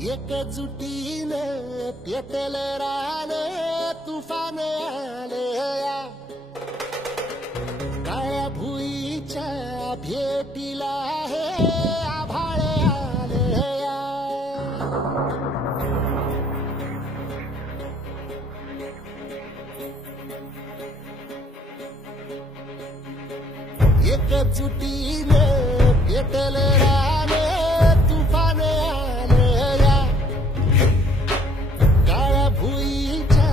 एकजुटीने पेटल रान तुफान आले या काळ्या भुईच्या भेटीला हे आभाळ आले या एकजुटीने पेटल रान तुफान आले या काळ्या भुईच्या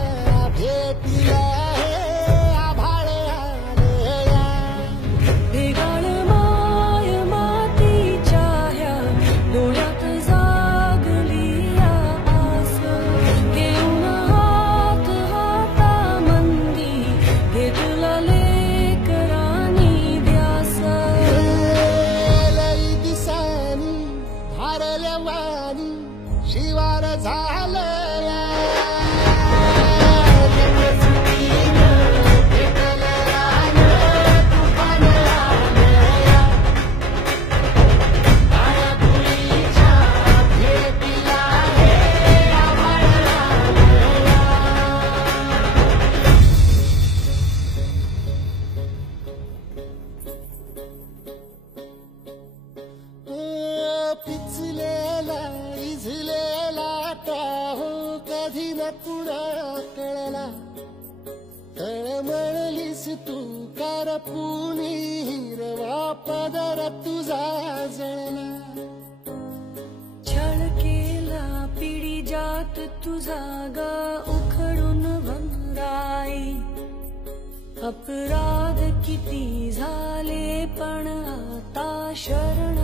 भेटीला हे आभाळ आले या ढगाळ माय मातीच्या ह्या डोळ्यात जागली या आस घेऊन हात हातामंदी घेतला लेकरांनी ध्यास लई दिसानी भारल्या वाणी शिवार झालं या एकजुटीने पेटल रान तुफान आले या काळ्या भुईच्या भेटीला हे आभाळ आले या पिचलेला इझलेला का हो कधी न कुणा कळला तळमळलीस तू करपुनी हिरवा पदर तुझा जळला छळ केला पिढी जात तुझा ग उखडून भंगाई अपराध किती झाले पण आता शरण